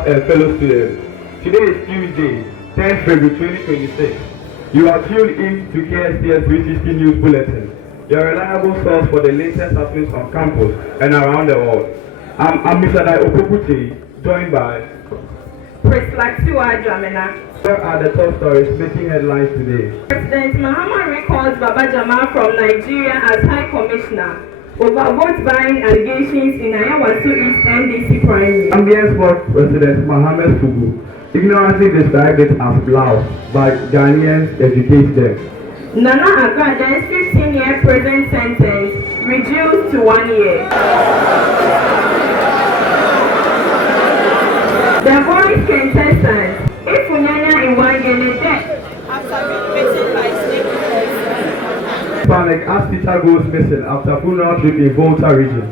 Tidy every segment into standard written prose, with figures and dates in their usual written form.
staff and fellow students. Today is Tuesday, 10th February 2026. You are tuned in to KSTS 360 News Bulletin, your reliable source for the latest happenings on campus and around the world. I'm Mr. Dai Opokuche, joined by Here are the top stories making headlines today. President Mahama recalls Baba Jama from Nigeria as High Commissioner over vote buying allegations in Ayawaso East NDC primary. Zambian Sports President Mohamed Fugu ignorantly described it as blouse, but Ghanaians educate them. Nana Agrade's 15-year prison sentence reduced to 1 year. The voice contestant, if Unyanya in one death after being bitten by snake. Panic as teacher goes missing after funeral trip in Volta region.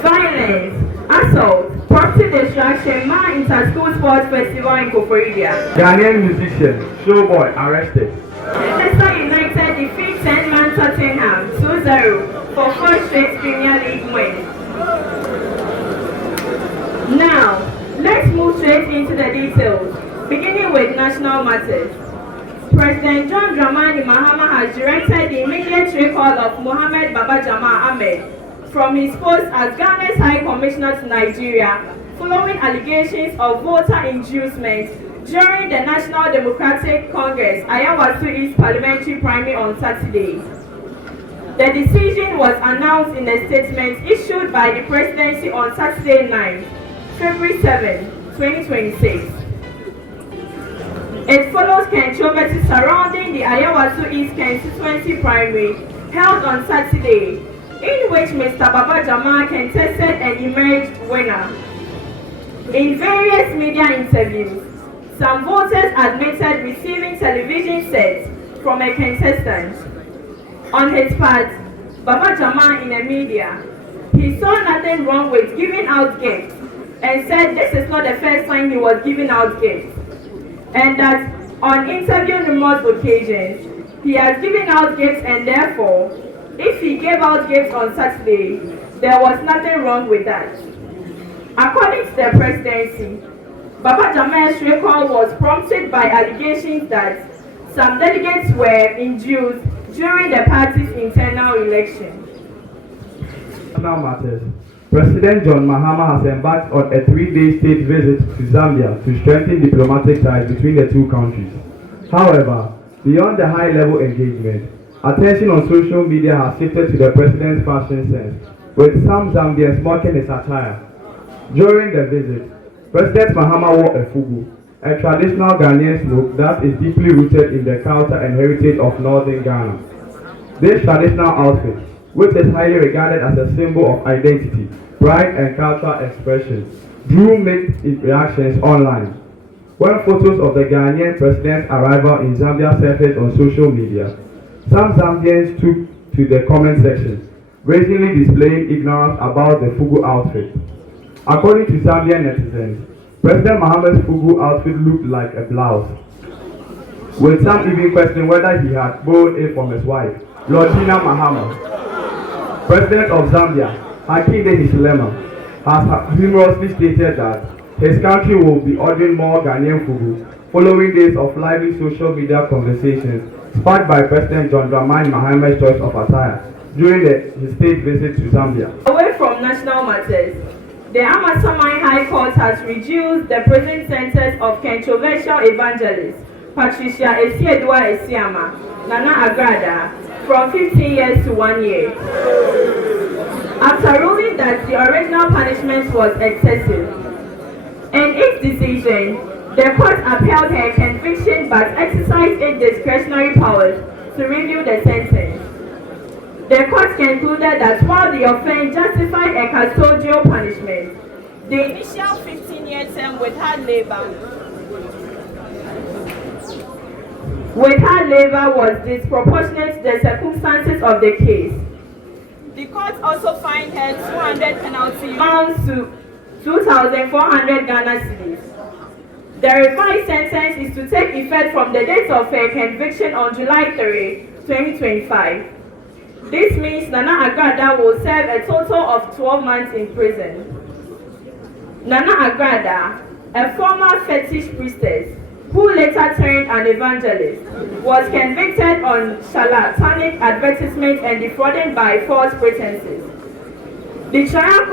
Violence, assault, property destruction, man inter-school sports festival in Koforidua. Ghanaian musician, Showboy arrested. Manchester United defeat 10-man Tottenham 2-0 for 4 straight Premier League wins. Now, let's move straight into the details, beginning with national matters. President John Dramani Mahama has directed the immediate recall of Mohamed Baba Jama Ahmed from his post as Ghana's High Commissioner to Nigeria following allegations of voter inducement during the National Democratic Congress Ayawaso East Parliamentary Primary on Saturday. The decision was announced in a statement issued by the Presidency on Saturday 9, February 7, 2026. It follows controversy surrounding the Ayawaso East constituency primary held on Saturday, in which Mr. Baba Jama contested and emerged winner. In various media interviews, some voters admitted receiving television sets from a contestant. On his part, Baba Jama in the media, he saw nothing wrong with giving out gifts and said this is not the first time he was giving out gifts, and that on interview numerous occasions, he has given out gifts and therefore, if he gave out gifts on Saturday, there was nothing wrong with that. According to the presidency, Baba Jama's recall was prompted by allegations that some delegates were induced during the party's internal election. National matters. President John Mahama has embarked on a 3-day state visit to Zambia to strengthen diplomatic ties between the two countries. However, beyond the high-level engagement, attention on social media has shifted to the president's fashion sense, with some Zambians mocking his attire. During the visit, President Mahama wore a fugu, a traditional Ghanaian smoke that is deeply rooted in the culture and heritage of northern Ghana. This traditional outfit, which is highly regarded as a symbol of identity, pride and cultural expression, drew mixed reactions online. When photos of the Ghanaian president's arrival in Zambia surfaced on social media, some Zambians took to the comment section, brazenly displaying ignorance about the fugu outfit. According to Zambian netizens, President Mohamed's fugu outfit looked like a blouse, with some even questioning whether he had borrowed it from his wife, Lordina Mahama. President of Zambia, Hakainde Hichilema, has humorously stated that his country will be ordering more Ghanaian fugu following days of lively social media conversations sparked by President John Dramani Mahama's choice of attire during his state visit to Zambia. Away from national matters, the Amasaman High Court has reduced the prison sentence of controversial evangelist Patricia Esiedua Esiama, Nana Agrada, from 15 years to 1 year. After ruling that the original punishment was excessive. In its decision, the court upheld her conviction but exercised its discretionary powers to review the sentence. The court concluded that while the offense justified a custodial punishment, the initial 15-year term with hard labor was disproportionate to the circumstances of the case. The court also fined her 200 penalty amounts to 2,400 Ghana cedis. The revised sentence is to take effect from the date of her conviction on July 3, 2025. This means Nana Agrada will serve a total of 12 months in prison. Nana Agrada, a former fetish priestess who later turned an evangelist, was convicted on charlatanic advertisement and defrauded by false pretenses. The trial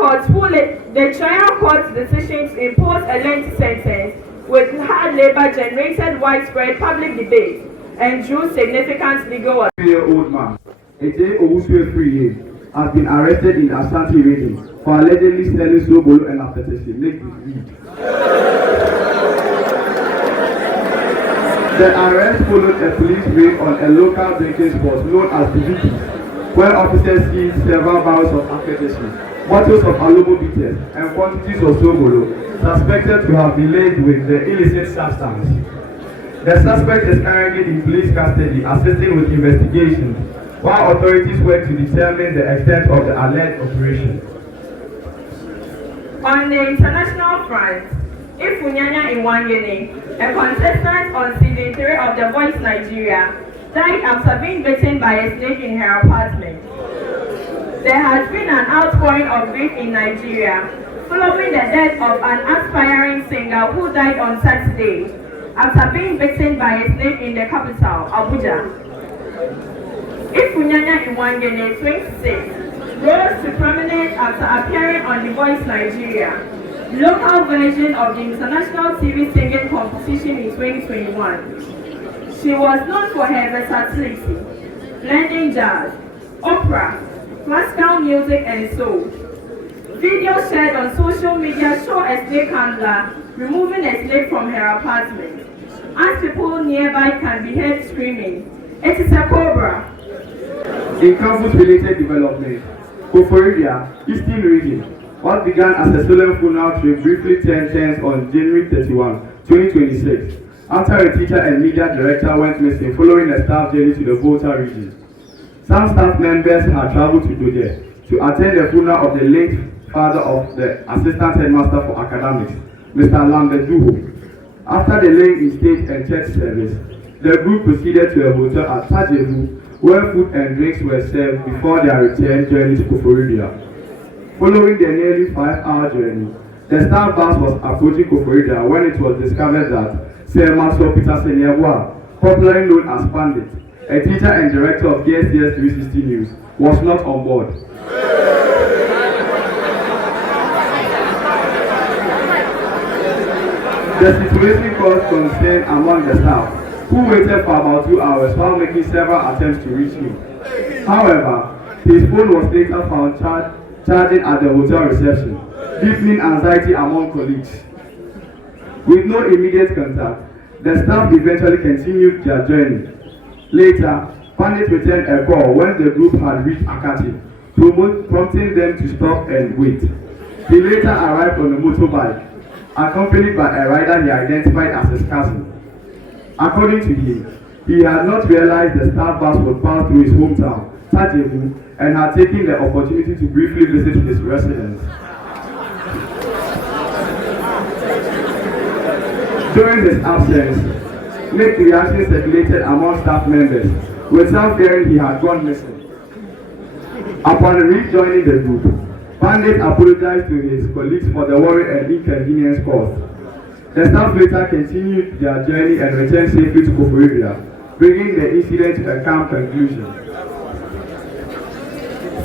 court's decision to impose a lengthy sentence with hard labor generated widespread public debate and drew significant legal attention. 3-year-old man, Eje Owusu-Efriye, has been arrested in Ashanti region for allegedly selling sobolo and aftertaste. Make this read. The arrest followed a police raid on a local drinking spot known as Biviki, where officers seized several barrels of aftertaste, bottles of alobo bitters, and quantities of sobolo suspected to have been laced with the illicit substance. The suspect is currently in police custody, assisting with investigations, while authorities work to determine the extent of the alleged operation. On the international front, Ifunyanya Iwangene, a contestant on season 3 of The Voice Nigeria, died after being bitten by a snake in her apartment. There has been an outpouring of grief in Nigeria following the death of an aspiring singer who died on Saturday after being bitten by a snake in the capital, Abuja. Ifunyanya Iwangene, 26, rose to prominence after appearing on The Voice Nigeria, local version of the international TV singing competition in 2021. She was known for her versatility, blending jazz, opera, classical music, and soul. Videos shared on social media show a snake handler removing a snake from her apartment, as people nearby can be heard screaming, "It is a cobra!" In campus-related development, Koforidua, Eastern Region, what began as a solemn funeral trip briefly turned tense on January 31, 2026, after a teacher and media director went missing following a staff journey to the Volta region. Some staff members had traveled to Dode to attend the funeral of the late father of the assistant headmaster for academics, Mr. Lambert Duho. After the laying in state and church service, the group proceeded to a hotel at Tajevu, where food and drinks were served before their return journey to Koforidua. Following their nearly 5-hour journey, the staff bus was approaching Koforidua when it was discovered that Sir Maxwell Peter Senyabwa, popularly known as Pandit, a teacher and director of KSTS 360 News, was not on board. The situation caused concern among the staff, who waited for about 2 hours while making several attempts to reach him. However, his phone was later found charging at the hotel reception, deepening anxiety among colleagues. With no immediate contact, the staff eventually continued their journey. Later, Pandit returned a call when the group had reached Akati, prompting them to stop and wait. He later arrived on a motorbike, accompanied by a rider he identified as his cousin. According to him, he had not realized the staff bus would pass through his hometown, Tajevu, and had taken the opportunity to briefly visit his residence. During his absence, mixed reactions circulated among staff members, with some fearing he had gone missing. Upon rejoining the group, Pandit apologized to his colleagues for the worry and inconvenience caused. The staff later continued their journey and returned safely to Koforidua, bringing the incident to a calm conclusion.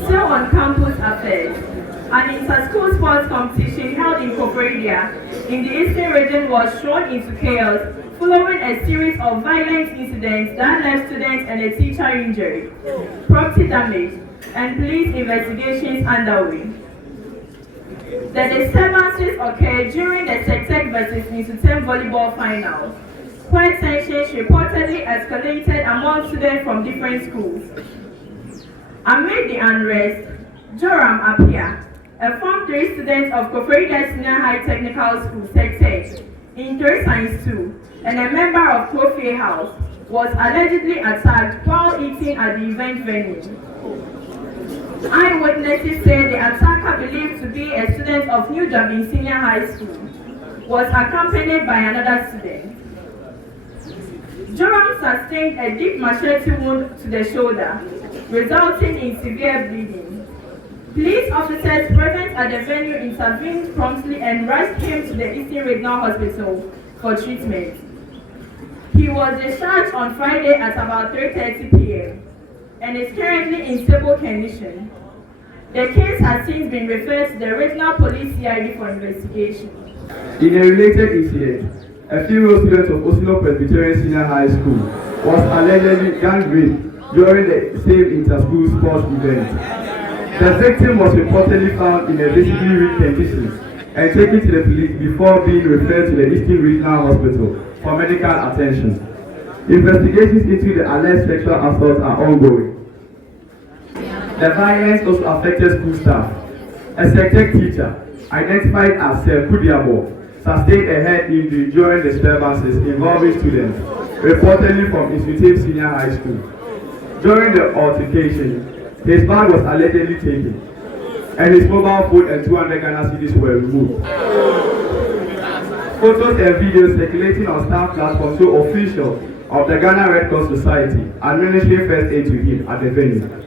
Still on campus affairs, an inter-school sports competition held in Koforidua in the Eastern region was thrown into chaos following a series of violent incidents that left students and a teacher injured, property damage, and police investigations underway. The disturbances occurred during the SECTECH vs. Nisutem volleyball finals, where tensions reportedly escalated among students from different schools. Amid the unrest, Joram Apia, a Form 3 student of Koforidua Senior High Technical School, SECTECH, in 3 Science 2, and a member of Kofi House, was allegedly attacked while eating at the event venue. Eyewitnesses say the attacker, believed to be a student of New Dublin Senior High School, was accompanied by another student. Joram sustained a deep machete wound to the shoulder, resulting in severe bleeding. Police officers present at the venue intervened promptly and rushed him to the Eastern Regional Hospital for treatment. He was discharged on Friday at about 3:30 p.m. and is currently in stable condition. The case has since been referred to the Regional Police CID for investigation. In a related incident, a female student of Oslo Presbyterian Senior High School was allegedly gang raped during the same inter-school sports event. The victim was reportedly found in a visibly weak condition and taken to the police before being referred to the Eastern Regional Hospital for medical attention. Investigations into the alleged sexual assault are ongoing. The violence also affected school staff. A SECTECH teacher, identified as Kudiabo, sustained a head injury during disturbances involving students, reportedly from Institute Senior High School. During the altercation, his bag was allegedly taken, and his mobile phone and 200 Ghana cedis were removed. Photos and videos circulating on staff platforms show officials of the Ghana Red Cross Society administering first aid to him at the venue.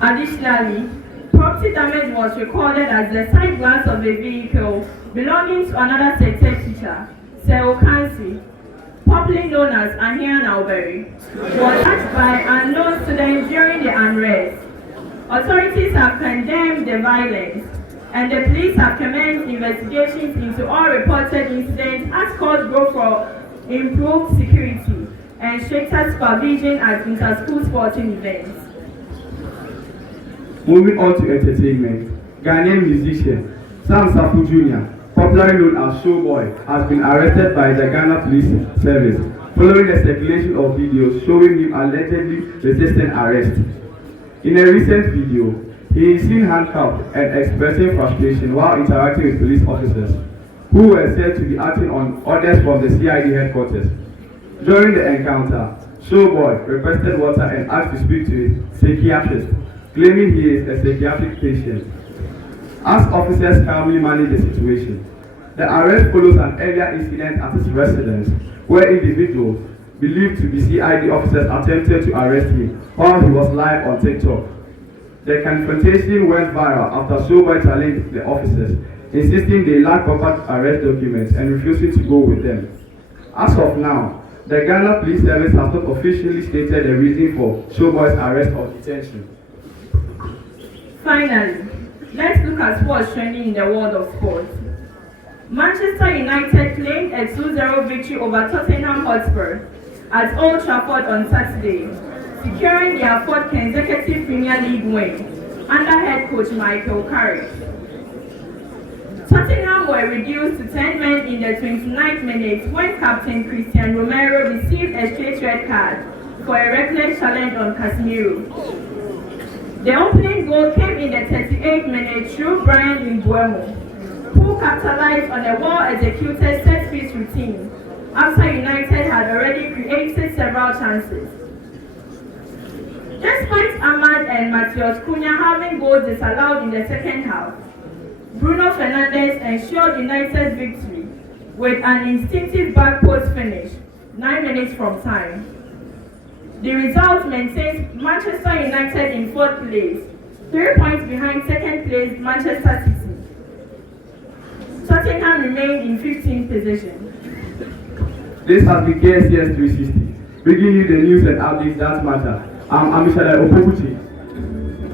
Additionally, property damage was recorded as the side glass of a vehicle belonging to another SECTECH teacher, Seo Kansi, popularly known as Ahian Alberry, was touched by unknown students during the unrest. Authorities have condemned the violence, and the police have commenced investigations into all reported incidents as calls go for improved security and stricter supervision at inter-school sporting events. Moving on to entertainment, Ghanaian musician Sam Safu Jr., popularly known as Showboy, has been arrested by the Ghana Police Service following the circulation of videos showing him allegedly resisting arrest. In a recent video, he is seen handcuffed and expressing frustration while interacting with police officers, who were said to be acting on orders from the CID headquarters. During the encounter, Showboy requested water and asked to speak to a psychiatrist, claiming he is a psychiatric patient. As officers calmly managed the situation, the arrest follows an earlier incident at his residence, where individuals believed to be CID officers attempted to arrest him while he was live on TikTok. The confrontation went viral after Showboy challenged the officers, insisting they lacked proper arrest documents and refusing to go with them. As of now, the Ghana Police Service has not officially stated the reason for Showboy's arrest or detention. Finally, let's look at what's trending in the world of sports. Manchester United claimed a 2-0 victory over Tottenham Hotspur at Old Trafford on Saturday, securing their fourth consecutive Premier League win under head coach Michael Carrick. Tottenham were reduced to 10 men in the 29th minute when Captain Christian Romero received a straight red card for a reckless challenge on Casemiro. The opening goal came in the 38th minute through Brian Mbeumo, who capitalized on a well-executed set-piece routine after United had already created several chances. Despite Ahmad and Matheus Cunha having goals disallowed in the second half, Bruno Fernandes ensured United's victory with an instinctive back post finish 9 minutes from time. The result maintains Manchester United in fourth place, 3 points behind second place Manchester City. Tottenham remained in 15th position. This has been KSTS 360, bringing you the news and updates that matter. I'm Amishadai Opokuchi.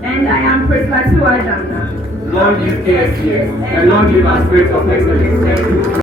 And I am Priscilla Tuadana. Lord give KSTS, and Lord give us great of excellence.